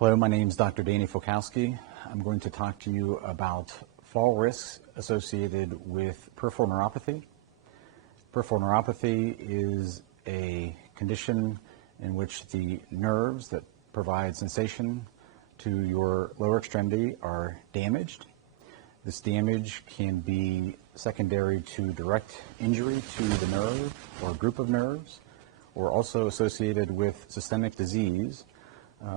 Hello, my name is Dr. Danny Fokowski. I'm going to talk to you about fall risks associated with peripheral neuropathy. Peripheral neuropathy is a condition in which the nerves that provide sensation to your lower extremity are damaged. This damage can be secondary to direct injury to the nerve or group of nerves, or also associated with systemic disease,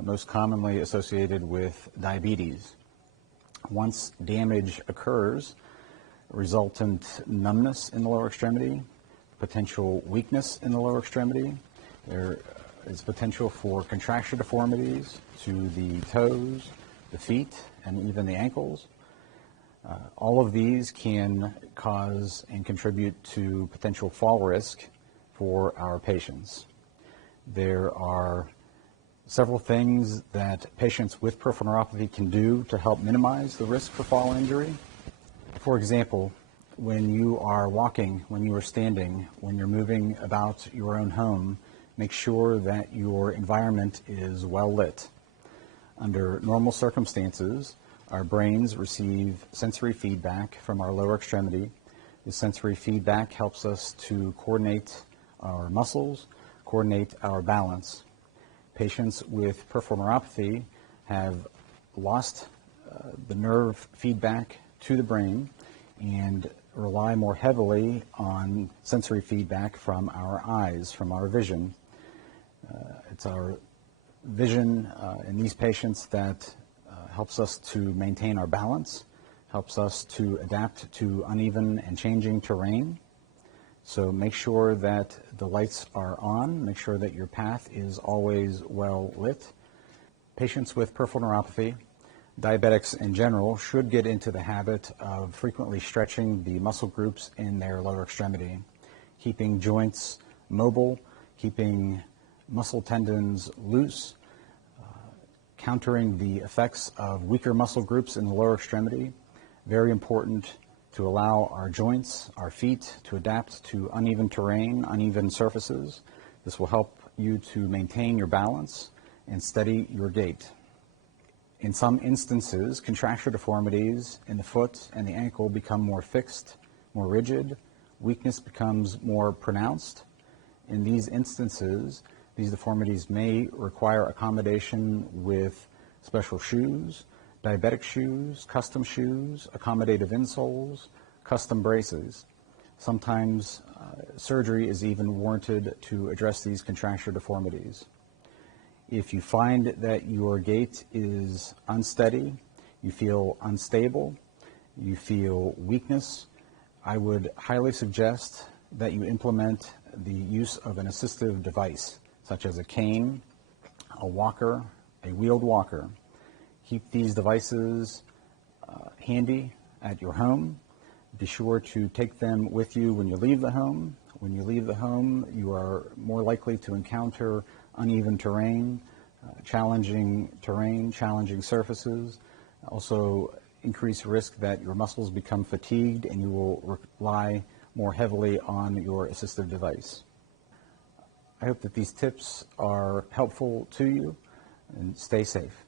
most commonly associated with diabetes. Once damage occurs, resultant numbness in the lower extremity, potential weakness in the lower extremity, there is potential for contracture deformities to the toes, the feet, and even the ankles. All of these can cause and contribute to potential fall risk for our patients. There are several things that patients with peripheral neuropathy can do to help minimize the risk for fall injury. For example, when you are walking, when you are standing, when you're moving about your own home, make sure that your environment is well lit. Under normal circumstances, our brains receive sensory feedback from our lower extremity. This sensory feedback helps us to coordinate our muscles, coordinate our balance. Patients with peripheral neuropathy have lost the nerve feedback to the brain and rely more heavily on sensory feedback from our eyes, from our vision. It's our vision in these patients that helps us to maintain our balance, helps us to adapt to uneven and changing terrain. So make sure that the lights are on, make sure that your path is always well lit. Patients with peripheral neuropathy, diabetics in general, should get into the habit of frequently stretching the muscle groups in their lower extremity, keeping joints mobile, keeping muscle tendons loose, countering the effects of weaker muscle groups in the lower extremity. Very important to allow our joints, our feet, to adapt to uneven terrain, uneven surfaces. This will help you to maintain your balance and steady your gait. In some instances, contracture deformities in the foot and the ankle become more fixed, more rigid. Weakness becomes more pronounced. In these instances, these deformities may require accommodation with special shoes, diabetic shoes, custom shoes, accommodative insoles, custom braces. Sometimes surgery is even warranted to address these contracture deformities. If you find that your gait is unsteady, you feel unstable, you feel weakness, I would highly suggest that you implement the use of an assistive device, such as a cane, a walker, a wheeled walker. Keep these devices handy at your home. Be sure to take them with you when you leave the home. When you leave the home, you are more likely to encounter uneven terrain, challenging surfaces. Also increase risk that your muscles become fatigued and you will rely more heavily on your assistive device. I hope that these tips are helpful to you, and stay safe.